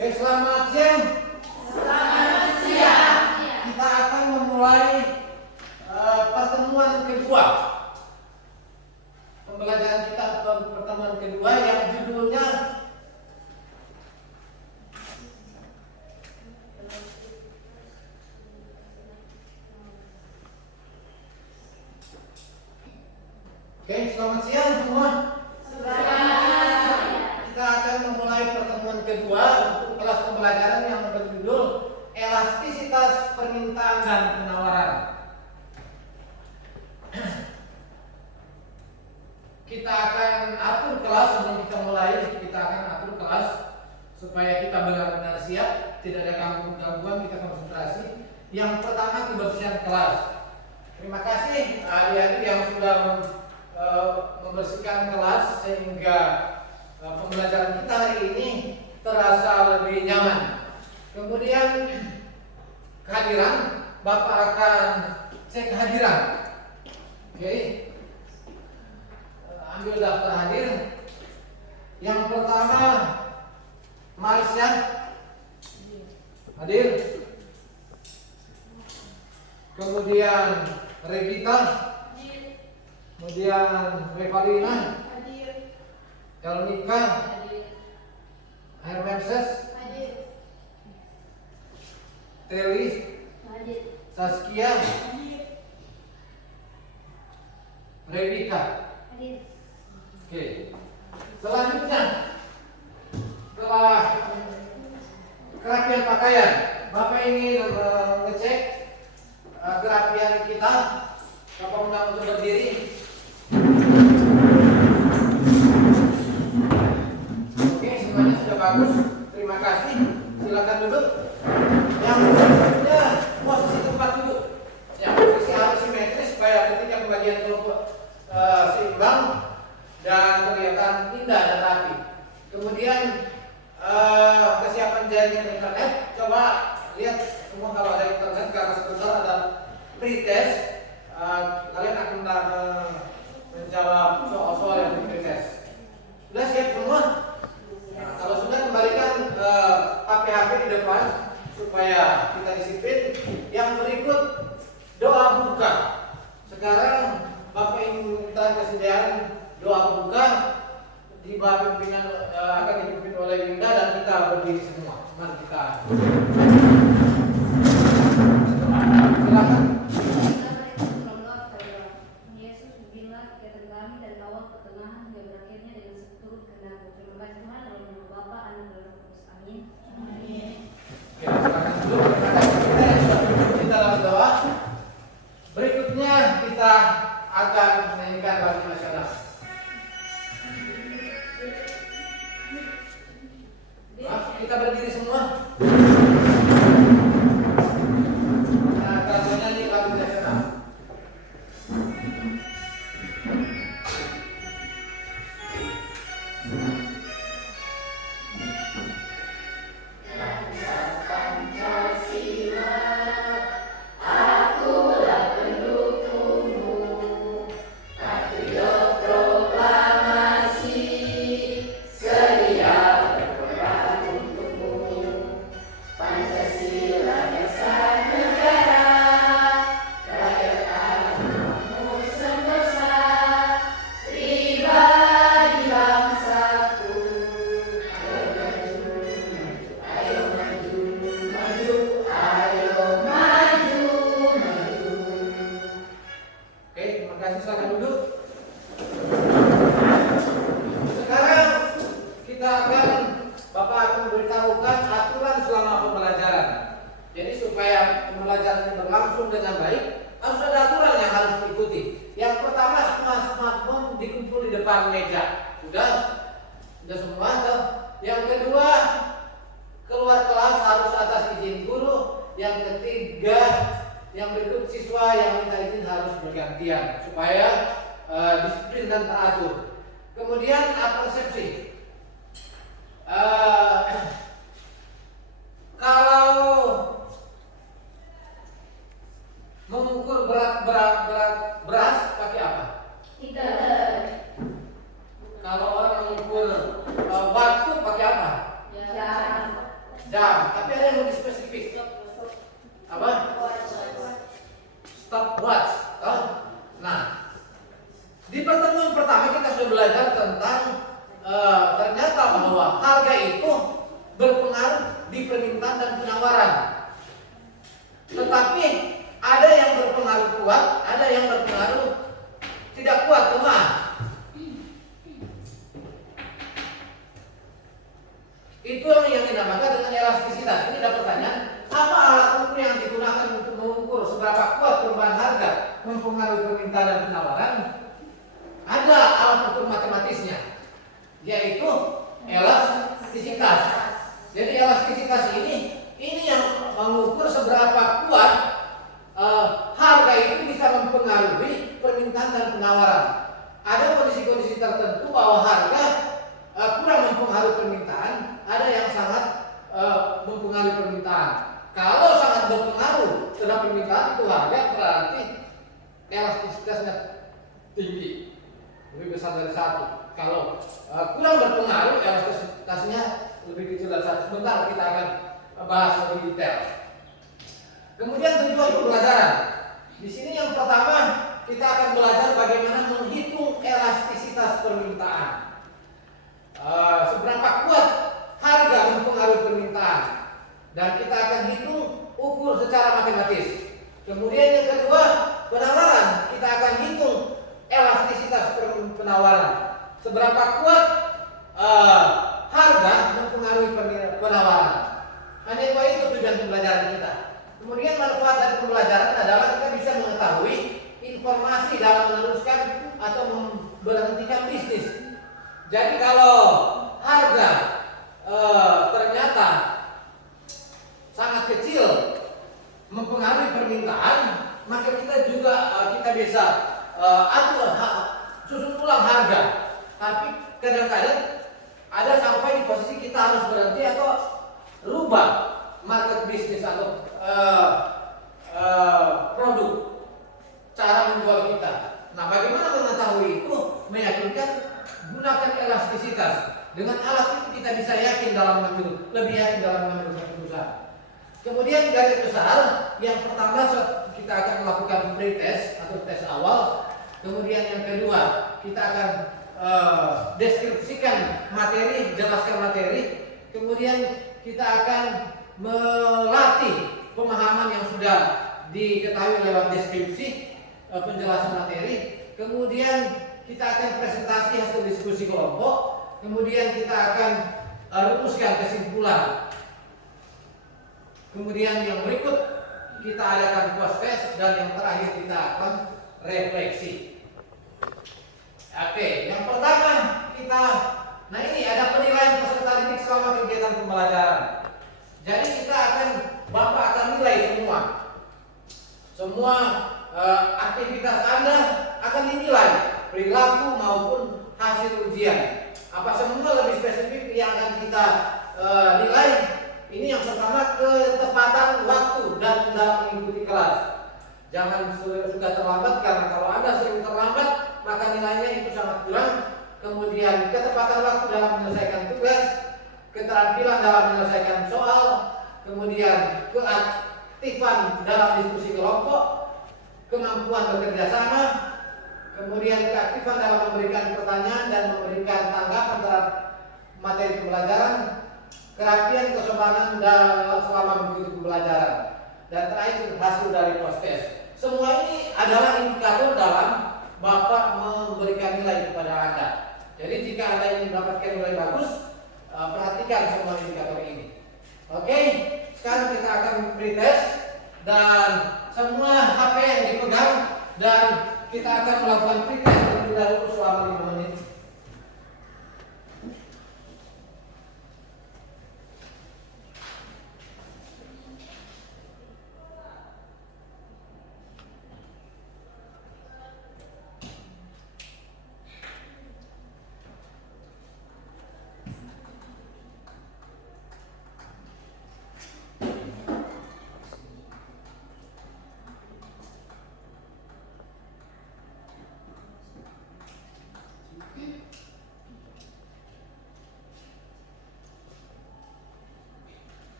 Oke, selamat siang. Selamat siang. Kita akan memulai pertemuan kedua. Pembelajaran kita pertemuan kedua yang judulnya Oke, selamat siang semua. Kita akan memulai pertemuan kedua untuk kelas pembelajaran yang berjudul elastisitas permintaan dan penawaran. Kita akan atur kelas sebelum kita mulai. Kita akan atur kelas supaya kita benar-benar siap, tidak ada gangguan, kita konsentrasi. Yang pertama, kebersihan kelas. Terima kasih adik-adik yang sudah membersihkan kelas sehingga pembelajaran kita hari ini terasa lebih nyaman. Kemudian kehadiran, Bapak akan cek kehadiran. Oke. Ambil daftar hadir. Yang pertama, Marsha hadir. Kemudian Revita, kemudian Revalina, Elmika, Hermenses, Teli, Saskia, Rebika. Oke. Selanjutnya, setelah kerapian pakaian, Bapak ingin ngecek kerapian kita. Bapak undang untuk berdiri. Oke, semuanya sudah bagus. Terima kasih. Silakan duduk. Yang selanjutnya, posisi tempat duduk. Ya, posisi harus simetris supaya ketika pembagian kelompok seimbang dan kelihatan indah dan rapi. Kemudian kesiapan jaringan internet. Coba lihat semua kalau ada internet, karena sebentar ada pretest. Kalian akan menjawab soal-soal yang di pretest. Sudah siap semua? Nah, kalau sudah, kembalikan HP di depan supaya kita disiplin. Yang berikut, doa buka. Sekarang Bapak ingin minta kesediaan doa buka di bawah pimpinan akan dipimpin oleh Winda, dan kita berdiri semua. Mari kita silakan. Berikutnya kita akan menyanyikan lagu nasional. Kita berdiri semua. Nah, kita nyanyi lagu nasional. Kalau orang mengukur waktu pakai apa? Ya. jam. Tapi ada yang lebih spesifik. Apa? Stopwatch. Nah, di pertemuan pertama kita sudah belajar tentang ternyata bahwa harga itu berpengaruh di permintaan dan penawaran. Tetapi ada yang berpengaruh kuat, ada yang berpengaruh tidak kuat, lemah. Itu yang dinamakan dengan elastisitas. Ini ada pertanyaan, apa alat ukur yang digunakan untuk mengukur seberapa kuat perubahan harga mempengaruhi permintaan dan penawaran? Ada alat ukur matematisnya, yaitu elastisitas. Jadi elastisitas ini yang mengukur seberapa kuat harga itu bisa mempengaruhi permintaan dan penawaran. Ada kondisi-kondisi tertentu bahwa harga kurang mempengaruhi permintaan, ada yang sangat mempengaruhi permintaan. Kalau sangat berpengaruh terhadap permintaan itu harga, berarti elastisitasnya tinggi, lebih besar dari 1. Kalau kurang berpengaruh, elastisitasnya lebih kecil dari 1. Sebentar kita akan bahas lebih detail. Kemudian tujuan pembelajaran. Di sini yang pertama kita akan belajar bagaimana menghitung elastisitas permintaan. Seberapa kuat harga mempengaruhi permintaan, dan kita akan hitung ukur secara matematis. Kemudian yang kedua, penawaran. Kita akan hitung elastisitas penawaran. Seberapa kuat harga mempengaruhi penawaran. Hanya dua itu tujuan pembelajaran kita. Kemudian manfaat dari pembelajaran adalah kita bisa mengetahui informasi dalam meneruskan atau memberhentikan bisnis. Jadi kalau harga ternyata sangat kecil mempengaruhi permintaan, maka kita juga kita bisa atur susun ulang harga. Tapi kadang-kadang ada sampai di posisi kita harus berhenti atau rubah market bisnis atau produk, cara menjual kita. Nah, bagaimana mengetahui itu? Meyakinkan, gunakan elastisitas. Dengan alat itu kita bisa yakin dalam mengambil, lebih yakin dalam mengambil keputusan. Kemudian garis besar, yang pertama kita akan melakukan pretest atau tes awal. Kemudian yang kedua kita akan deskripsikan materi, jelaskan materi. Kemudian kita akan melatih pemahaman yang sudah diketahui lewat deskripsi, penjelasan materi. Kemudian kita akan presentasi hasil diskusi kelompok. Kemudian kita akan rumuskan kesimpulan. Kemudian yang berikut kita adakan post test, dan yang terakhir kita akan refleksi. Oke, yang pertama nah ini ada penilaian peserta didik selama kegiatan pembelajaran. Jadi Bapak akan nilai semua aktivitas Anda akan dinilai, perilaku maupun hasil ujian. Apa semua lebih spesifik yang akan kita nilai? Ini yang pertama, ketepatan waktu dan dalam mengikuti kelas. Jangan sudah terlambat, karena kalau Anda sering terlambat maka nilainya itu sangat kurang. Kemudian ketepatan waktu dalam menyelesaikan tugas, keterampilan dalam menyelesaikan soal, kemudian keaktifan dalam diskusi kelompok, kemampuan bekerja sama, kemudian keaktifan dalam memberikan pertanyaan dan memberikan tanggapan terhadap materi pembelajaran, kerapian kesopanan dalam selama mengikuti pembelajaran, dan terakhir hasil dari post test. Semua ini adalah indikator dalam Bapak memberikan nilai kepada Anda. Jadi jika Anda ingin mendapatkan nilai bagus, perhatikan semua indikator ini. Oke, sekarang kita akan pretest, dan semua HP yang dipegang, dan kita akan melakukan pretest terlebih dahulu selama 5 menit.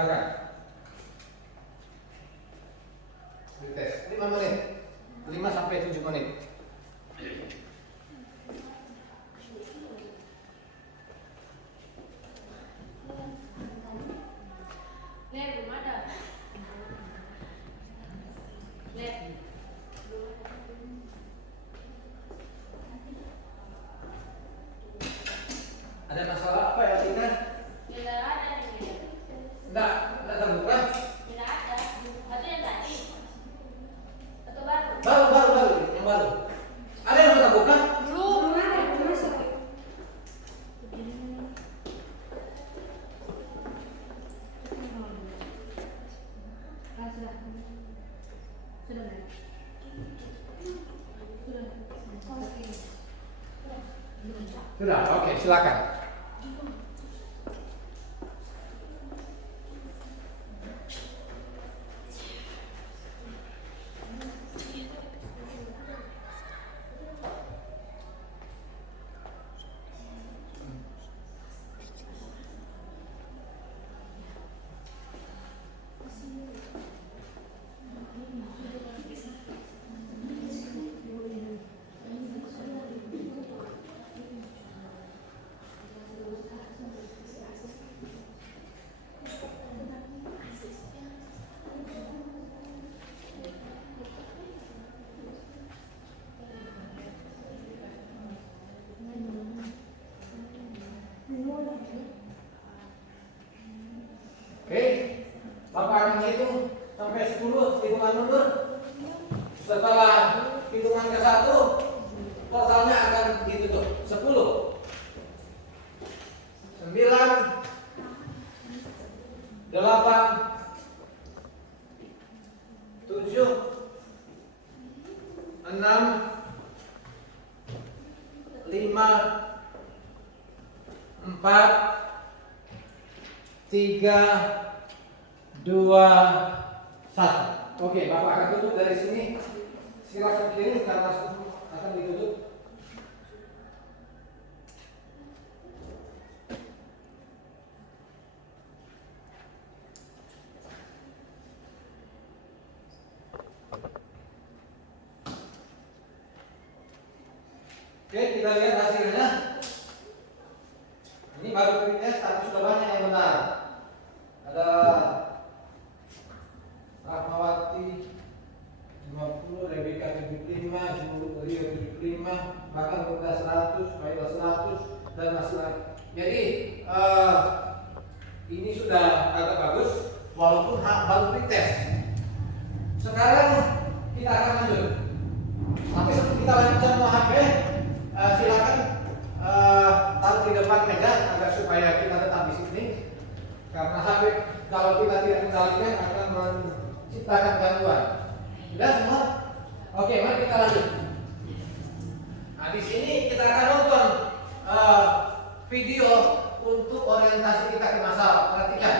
silakan. Pretest 5 menit. 5 sampai 7 menit. Ada masalah apa ya, Tina? Tidak ada nih. Enggak terbuka. Tidak ada. Ada yang tadi. Atau baru? Baru, yang baru. Ada yang sudah terbuka? Belum ada. Sudah, oke, silakan. Oke, Bapak akan hitung sampai 10 hitungan mundur. Setelah hitungan ke-1, totalnya akan ditutup 10, 9, 8, 7, 6, 5, 4, 3, 2, 1. Oke, Bapak akan tutup dari sini. Silakan kirim karena akan ditutup. Oke, kita lihat hasilnya. Ini baru pretest, tapi sudah banyak yang benar. Ada Rahmawati 50, Rebecca 75, Rio 75, bahkan Bunda 100, Maila 100, dan masalah. Jadi ini sudah agak bagus, walaupun baru pretest. Sekarang kita akan lanjut. Tapi sebelum kita lanjut sama HP, silakan taruh di depan meja agar supaya kita tetap di sini. Karena HP kalau kita tidak kendalikan akan menciptakan gangguan. Sudah semua? Oke, mari kita lanjut. Nah, di sini kita akan nonton video untuk orientasi kita ke masalah. Perhatikan.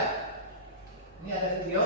Ini ada video.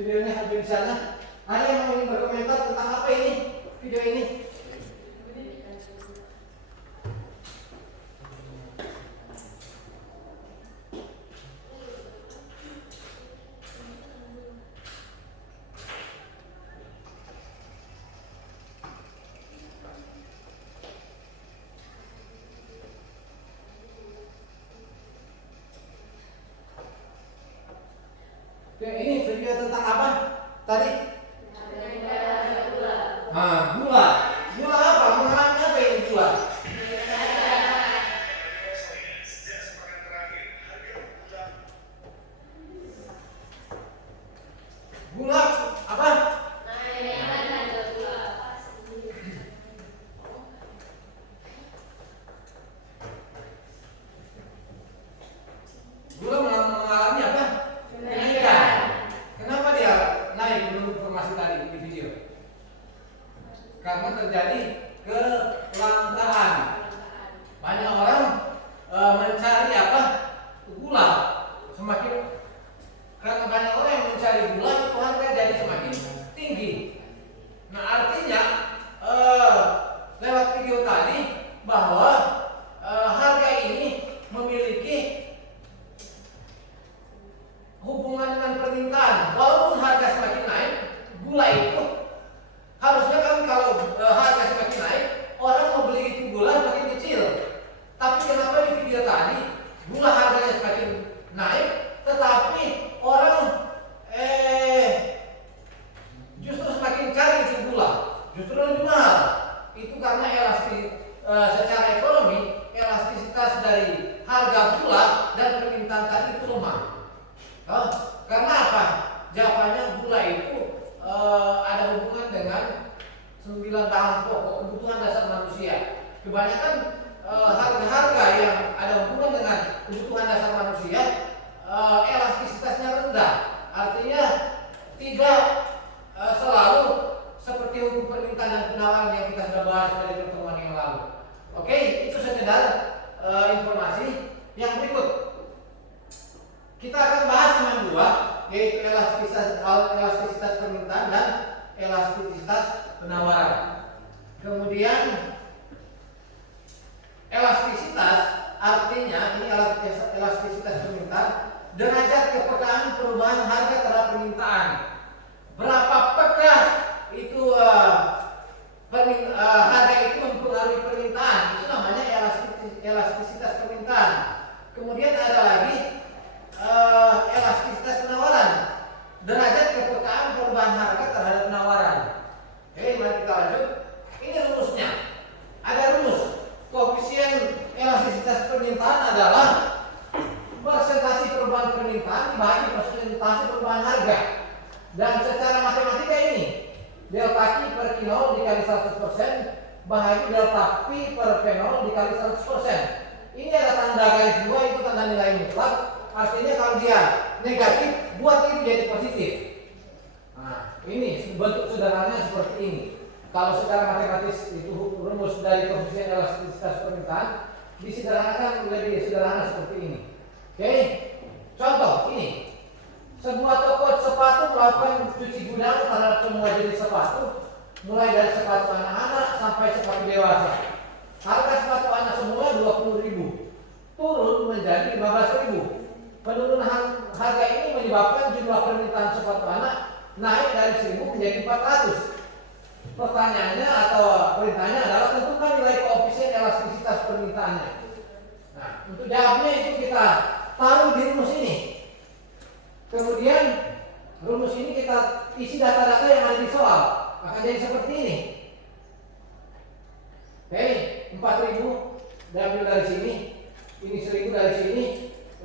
videonya habis di sana. Ada yang mau berkomentar tentang apa ini? Video ini? Oke, ini video tentang apa tadi? Gula. Gula apa? Mengalami apa ini gula? Gula apa? Gula mengalami apa? Kenaikan. Kenapa dia naik menurut informasi tadi di video? Karena terjadi kelangkaan. Banyak orang mencari apa? Gula. Semakin karena banyak orang yang mencari gula, itu harga jadi semakin tinggi. Nah, artinya lewat video tadi bahwa harga ini memiliki hubungan dengan permintaan. Walaupun harga semakin naik, gula itu harusnya kan kalau harga semakin naik, orang mau beli itu gula semakin kecil. Tapi kenapa di video tadi gula harganya semakin naik, tetapi orang justru semakin cari itu gula, justru lebih mahal. Itu karena secara ekonomi elastisitas dari harga gula dan permintaan tadi itu lemah. Karena apa? Jawabannya gula itu ada hubungan dengan 9 bahan pokok kebutuhan dasar manusia. Kebanyakan harga-harga yang ada hubungan dengan kebutuhan dasar manusia elastisitasnya rendah. Artinya tidak selalu seperti hukum permintaan dan penawaran yang kita sudah bahas pada pertemuan yang lalu. Oke, itu sekedar informasi. Yang berikut kita akan bahas cuma dua, yaitu elastisitas permintaan dan elastisitas penawaran. Kemudian elastisitas artinya ini elastisitas permintaan, derajat kepekaan perubahan harga terhadap permintaan. Berapa peka itu harga itu mempengaruhi permintaan, itu namanya elastisitas permintaan. Kemudian ada lagi elastisitas penawaran, derajat kepekaan perubahan harga terhadap penawaran. Oke, mari kita lanjut. Ini rumusnya. Ada rumus. Koefisien elastisitas permintaan adalah persentase perubahan permintaan dibagi persentase perubahan harga. Dan secara matematika ini delta Q per Q0 dikali 100% bahagi delta P per P0 dikali 100%. Ini ada tanda garis dua, itu tanda nilai mutlak. Artinya kalau dia negatif, buat ini jadi positif. Nah, ini bentuk sederhananya seperti ini. Kalau secara matematis itu rumus dari koefisien elastisitas permintaan, disederhanakan lebih sederhana seperti ini. Oke, contoh ini. Sebuah toko sepatu melakukan cuci gudang terhadap semua jenis sepatu, mulai dari sepatu anak-anak sampai sepatu dewasa. Harga sepatu anak semula 20.000, turun menjadi 15.000. Penurunan harga ini menyebabkan jumlah permintaan sepatu anak naik dari 1.000 menjadi 400. Pertanyaannya atau perintahnya adalah tentukan nilai koefisien elastisitas permintaannya. Nah, untuk jawabnya itu kita taruh di rumus ini. Kemudian rumus ini kita isi data-data yang ada di soal, akan jadi seperti ini. Oke, 4.000 diambil dari sini, ini 1.000 dari sini,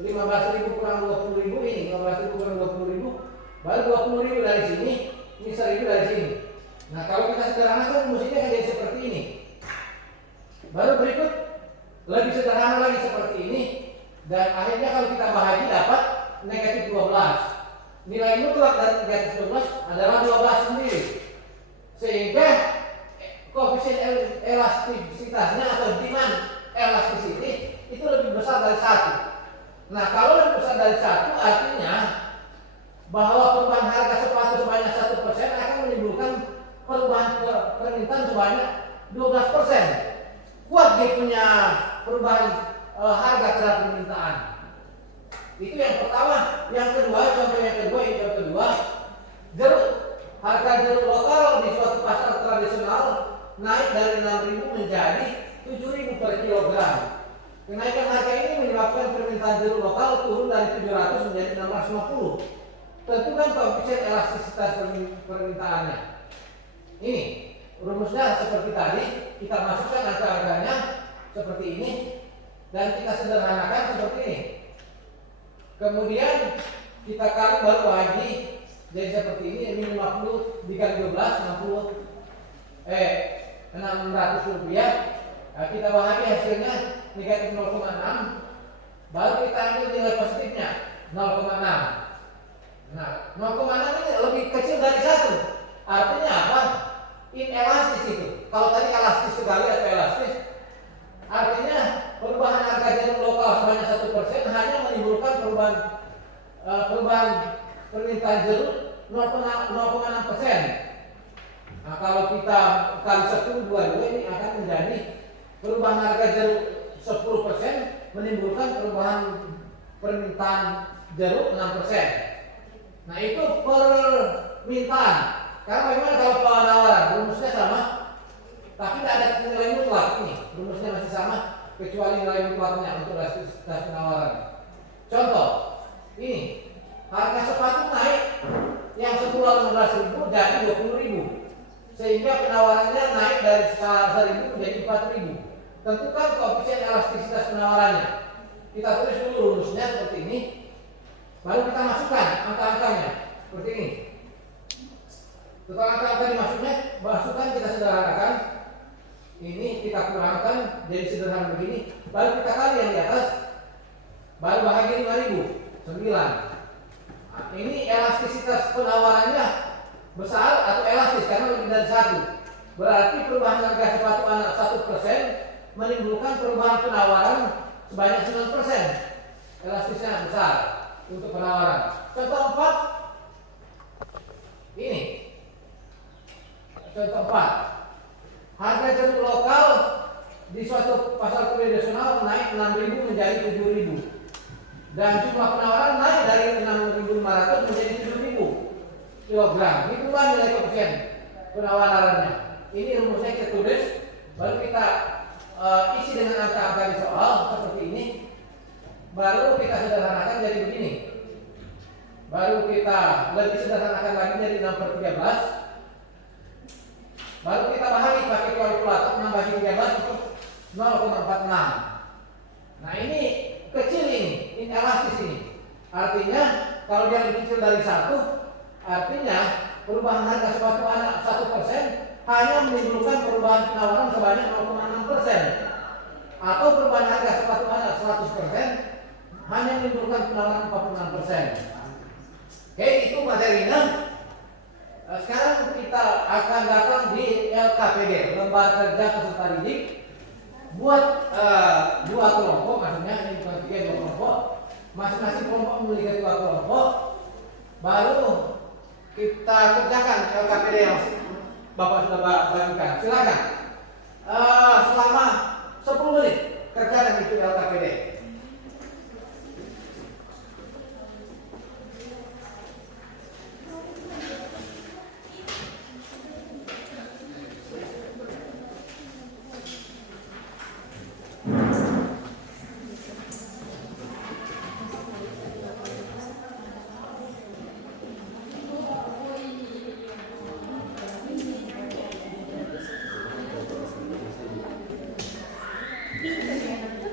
15.000 kurang 20.000 ini, 15.000 kurang 20.000, baru 20.000 dari sini, ini 1.000 dari sini. Nah, kalau kita sederhanakan rumus ini akan jadi seperti ini. Baru berikut lebih sederhana lagi seperti ini, dan akhirnya kalau kita bahagi dapat negatif 12. Nilai mutlak dari negatif 12 adalah 12 sendiri. Sehingga koefisien elastisitasnya atau demand elasticity itu lebih besar dari 1. Nah, kalau lebih besar dari 1 artinya bahwa perubahan harga sepatu 12%. Kuat dia punya perubahan harga terhadap permintaan. Itu yang pertama. Yang kedua, contoh yang kedua, jeruk. Harga jeruk lokal di suatu pasar tradisional naik dari 6.000 menjadi 7.000 per kilogram. Kenaikan harga ini menyebabkan permintaan jeruk lokal turun dari 700 menjadi 650. Tentukan koefisien elastisitas permintaannya. Ini rumusnya seperti tadi, kita masukkan angka-angkanya seperti ini dan kita sederhanakan seperti ini. Kemudian kita kali baru bagi jadi seperti ini 50 dikali 12 600 rupiah. Nah, kita bahagi hasilnya negatif 0,6. Baru kita ambil nilai positifnya 0,6. Nah, 0,6 ini lebih kecil dari 1. Artinya apa? Inelastis itu. Kalau tadi elastis sekali atau elastis, artinya perubahan harga jeruk lokal sebanyak 1% hanya menimbulkan perubahan permintaan jeruk 0,6%. Nah, kalau kita kali 10 22 ini akan menjadi perubahan harga jeruk 10% menimbulkan perubahan permintaan jeruk 6%. Nah, itu permintaan. Karena bagaimana kalau penawaran? Rumusnya sama, tapi tidak ada nilai mutlak. Ini rumusnya masih sama, kecuali nilai mutlaknya untuk elastisitas penawaran. Contoh, ini harga sepatu naik yang semula 15.000 jadi 20.000, sehingga penawarannya naik dari 1.000 menjadi 4.000. Tentukan koefisien elastisitas penawarannya. Kita tulis dulu rumusnya seperti ini, baru kita masukkan angka-angkanya seperti ini. Setelah angka-angka dimasukkan, kita sederhanakan. Ini kita kurangkan jadi sederhana begini. Baru kita kali yang di atas, baru bahagi 5.000 9. Nah, ini elastisitas penawarannya besar atau elastis karena lebih dari 1. Berarti perubahan harga sepatu anak 1% menimbulkan perubahan penawaran sebanyak 9%. Elastisnya besar untuk penawaran. Contoh 4 ini. Contoh 4, harga jeruk lokal di suatu pasar tradisional naik 6.000 menjadi 7.000 dan jumlah penawaran naik dari 6.500 menjadi 7.000 kilogram. Itulah nilai koefisien penawarannya. Ini rumusnya kita tulis, baru kita isi dengan angka-angka di soal seperti ini. Baru kita sederhanakan jadi begini. Baru kita lebih sederhanakan lagi jadi 6/13. Baru kita bahagi pakai kalkulator 6 bagi 13 itu 0,46. Nah, ini kecil ini elastis ini. Artinya kalau dia lebih kecil dari 1, artinya perubahan harga sepatu anak 1% hanya menimbulkan perubahan penawaran sebanyak 0,6%. Atau perubahan harga sepatu anak 100% hanya menimbulkan penawaran 46%. Oke, itu materinya. Sekarang kita akan datang di LKPD, Lembaga Kerja Peserta Didik, buat 2 kelompok, maksudnya ini bukan 3, 2 kelompok. Masing-masing kelompok memiliki 2 kelompok. Baru kita kerjakan LKPD yang Bapak sudah bagikan. Silakan. Selama 10 menit kerjakan itu LKPD. Ini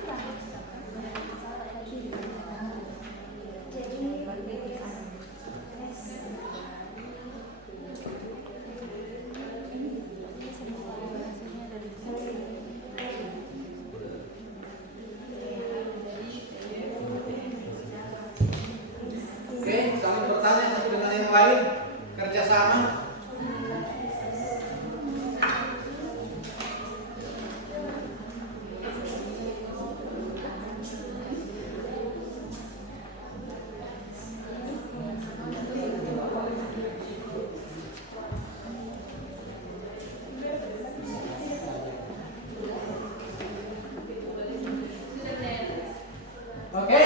Oke,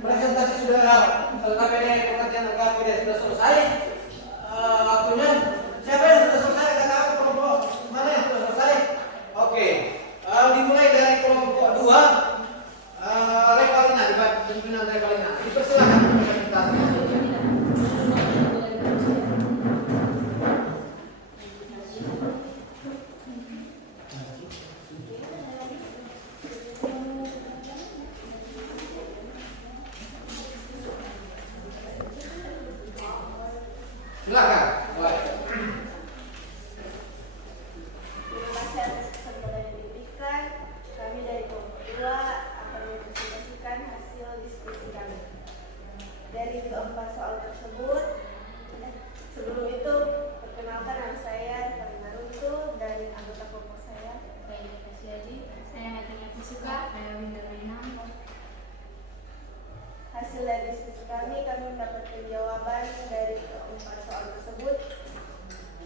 presentasi sudah LKPD, pengertian LKPD sudah selesai. Waktunya siapa yang sudah selesai? Katakan kelompok mana yang sudah selesai? Oke, dimulai dari kelompok 2. Revalina, pimpinan Revalina. Dipersilakan presentasi. Silakan. Baik. Terima kasih atas kesempatan yang diberikan. Kami dari kelompok 2 akan mempresentasikan hasil diskusi kami. Dari keempat soal tersebut, sebelum itu perkenalkan nama saya Karina Runtu dan anggota kelompok saya. Baik, kasih Adi. Saya Natanya Kusuka, saya Winda Rainam. Hasil dari diskusi kami mendapatkan jawaban dari keempat soal tersebut.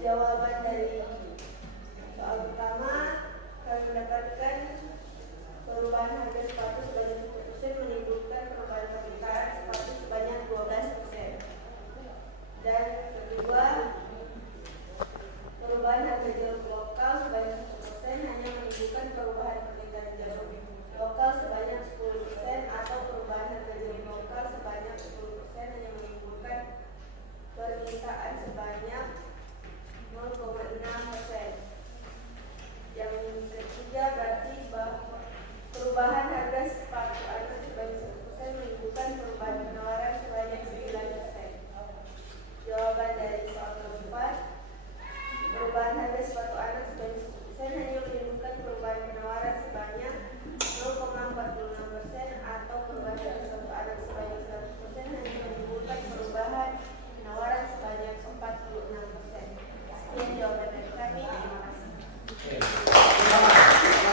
Jawaban dari soal pertama, kami mendapatkan perubahan harga sepatu sebanyak 1% menimbulkan perubahan permintaan sepatu sebanyak 12%. Dan kedua, perubahan harga jalur lokal sebanyak 1% hanya menimbulkan perubahan permintaan jalur lokal sebanyak 10% atau perubahan harga jalur lokal sebanyak 10% hanya menimbulkan permintaan sebanyak 0,6%. Yang ketiga berarti bahwa perubahan harga sepatu anak sebanyak 1% menimbulkan perubahan penawaran sebanyak 9%. Jawaban dari soal keempat, perubahan harga sepatu anak sebanyak 1% hanya menimbulkan perubahan penawaran sebanyak 0,46% atau perubahan harga sepatu anak sebanyak 100% hanya menimbulkan perubahan penawaran sebanyak 46%. Sekian jawaban dari kami. Terima kasih. Oke. Terima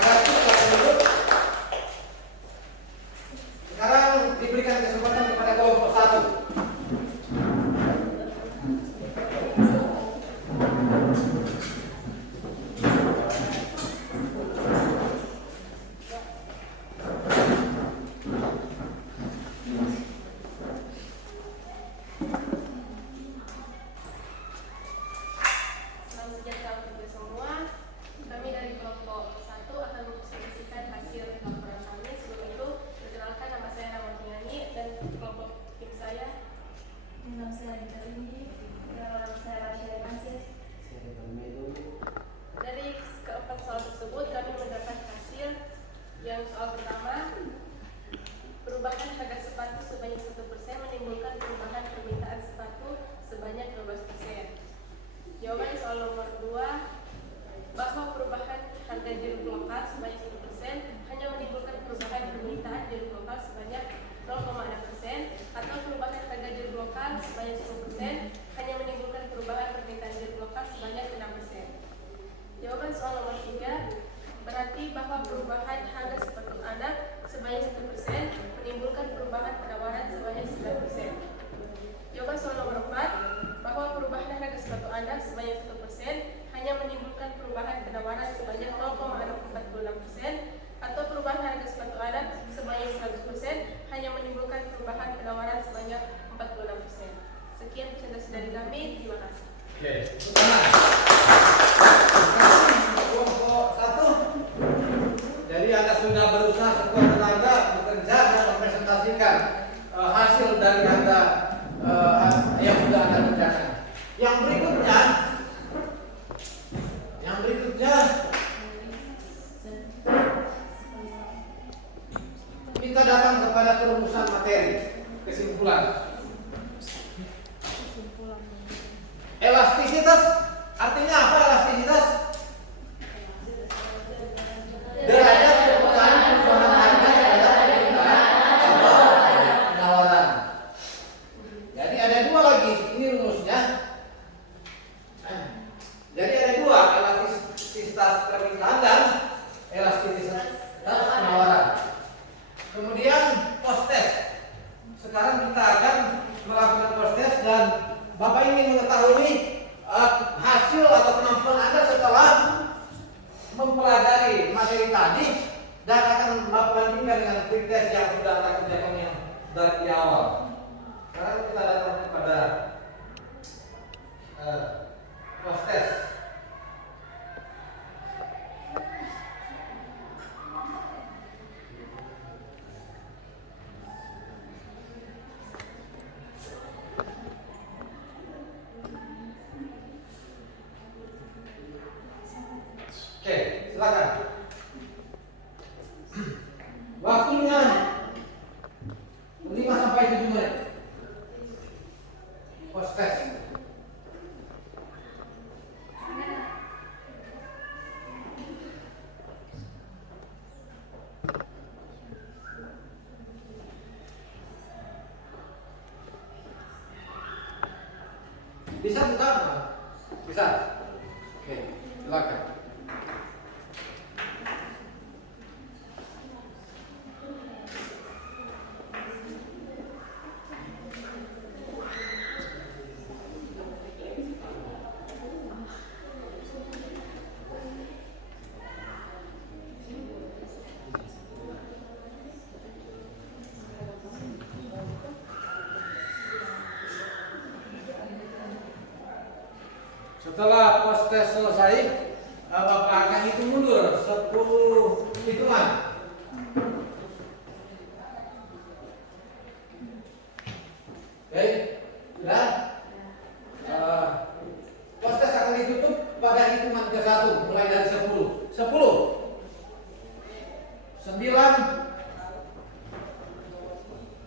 kasih. Silakan duduk. Sekarang diberikan kesempatan kepada kelompok 1. Selamat sejahtera untuk semua. Kami dari kelompok 1 akan mempresentasikan hasil laporan kami. Sebelum itu, perkenalkan nama saya Rahmawati Nani dan kelompok tim saya. Nama saya Rita Windy. Nama saya Rasyid Francis. Dari keempat soal tersebut, kami mendapat hasil yang soal pertama, perubahan harga sepatu sebanyak 1% menimbulkan perubahan permintaan sepatu sebanyak 12%. Jawaban soal nomor 2, bahwa perubahan harga jeruk lokal sebanyak 1% hanya menimbulkan perubahan permintaan jeruk lokal sebanyak 0,6% atau perubahan harga jeruk lokal sebanyak 10% hanya menimbulkan perubahan permintaan jeruk lokal sebanyak 6%. Jawaban soal nomor 3, berarti bahwa perubahan harga sepatu anak sebanyak 1% menimbulkan perubahan penawaran sebanyak 9%. Jawaban soal nomor 4, bahwa perubahan harga sepatu anak sebanyak 1% hanya menimbulkan perubahan penawaran sebanyak 0,46% atau perubahan harga sepatu anak sebanyak 100% hanya menimbulkan perubahan penawaran sebanyak 46%. Sekian presentasi dari kami, terima kasih. Oke. Tenang. Kelompok 1. Jadi Anda sudah berusaha sekuat tenaga bekerja dan mempresentasikan hasil dari Anda yang sudah Anda kerjakan. Yang berikutnya kita datang kepada perumusan materi, kesimpulan. Elastisitas artinya apa? Elastisitas derajat perputaran perubahan harga terhadap permintaan atau penawaran. Jadi ada dua lagi, ini rumusnya. Jadi ada dua, elastisitas permintaan dan elastisitas penawaran. Kemudian post test. Sekarang kita akan melakukan post test dan Bapak ingin mengetahui hasil atau kemampuan Anda setelah mempelajari materi tadi dan akan melakukan dibandingkan dengan pretest yang sudah Anda kerjakan yang dari awal. Sekarang kita datang kepada post test. Oke, silakan. Waktunya 5 sampai 7 menit. Post test. Bisa buka? Bisa. Oke, silakan. Setelah post test selesai, Bapak akan hitung mundur 10 hitungan. Oke, sudah. Post test akan ditutup pada hitungan ke-1 mulai dari 10. 10, 9,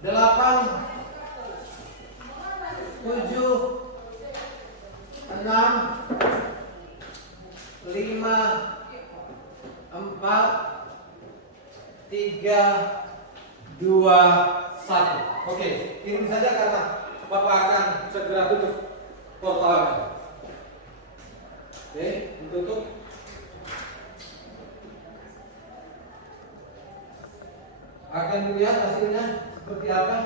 8, 7, 6, 5, 4, 3, 2, 1. Oke, ini saja karena Bapak akan segera tutup portalnya. Oke, ditutup. Akan dilihat hasilnya seperti apa.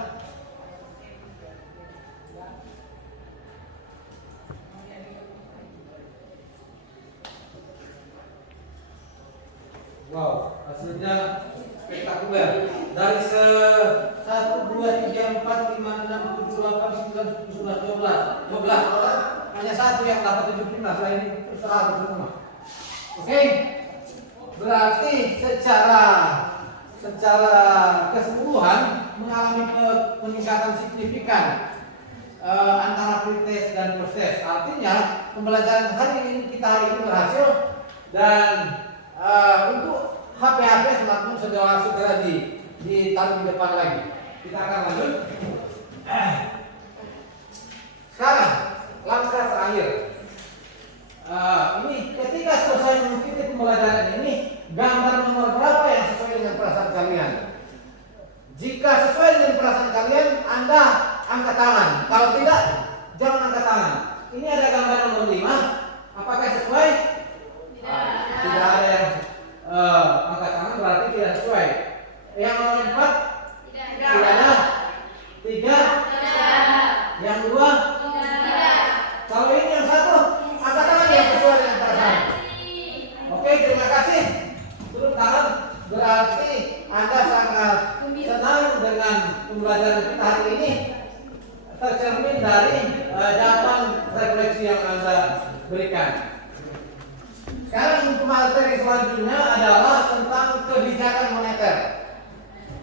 Wow, hasilnya spektakuler. Dari 1, 2, 3, 4, 5, 6, 7, 8, 9, 10, 11, 12 orang, hanya satu yang dapat 75, selain ini 100 semua. Oke, berarti secara keseluruhan mengalami peningkatan signifikan antara pretest dan post test. Artinya pembelajaran hari ini berhasil, dan untuk HP smartphone segera ditaruh di depan lagi. Kita akan lanjut. Sekarang langkah terakhir. Ini ketika selesai mengikuti pembelajaran ini, gambar nomor berapa yang sesuai dengan perasaan kalian? Jika sesuai dengan perasaan kalian, Anda angkat tangan. Kalau tidak, jangan angkat tangan. Ini ada gambar nomor 5. Apakah sesuai? Tidak ada yang angkat tangan, berarti tidak sesuai. Yang nomor 4? Tidak ada. 3? Yang 2? Kalau ini yang 1, angkat tangan yang sesuai dengan perasaan. Oke, terima kasih. Turun tangan. Berarti Anda sangat senang dengan pembelajaran kita hari ini, tercermin dari jawaban refleksi yang Anda berikan. Sekarang untuk materi selanjutnya adalah tentang kebijakan moneter.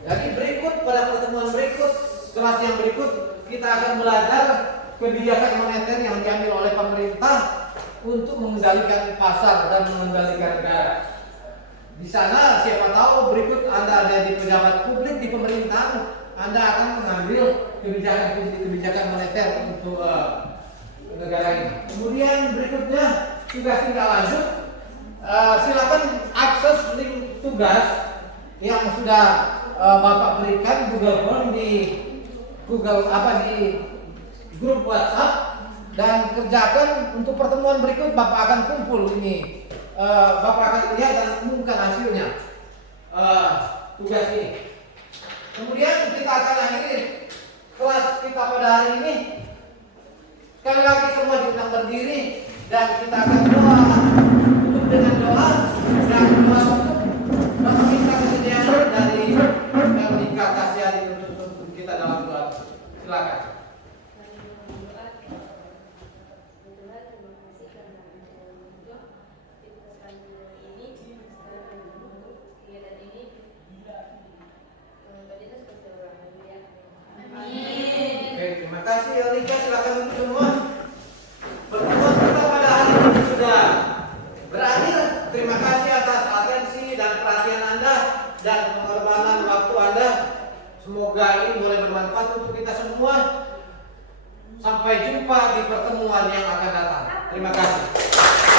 Jadi pada pertemuan berikut, kelas yang berikut, kita akan belajar kebijakan moneter yang diambil oleh pemerintah untuk mengendalikan pasar dan mengendalikan negara. Di sana siapa tahu berikut Anda ada di pejabat publik di pemerintahan, Anda akan mengambil kebijakan moneter untuk negara ini. Kemudian berikutnya tugas tinggal lanjut. Silakan akses link tugas yang sudah Bapak berikan Google Form di grup WhatsApp, dan kerjakan untuk pertemuan berikut. Bapak akan kumpul ini. Bapak akan lihat dan umumkan hasilnya tugas ini. Kemudian kita akan akhiri kelas kita pada hari ini. Sekali lagi semua diundang berdiri dan kita akan doa, tutup dengan doa, dan doa untuk meminta kesediaan dari dan pengorbanan waktu Anda. Semoga ini boleh bermanfaat untuk kita semua. Sampai jumpa di pertemuan yang akan datang. Terima kasih.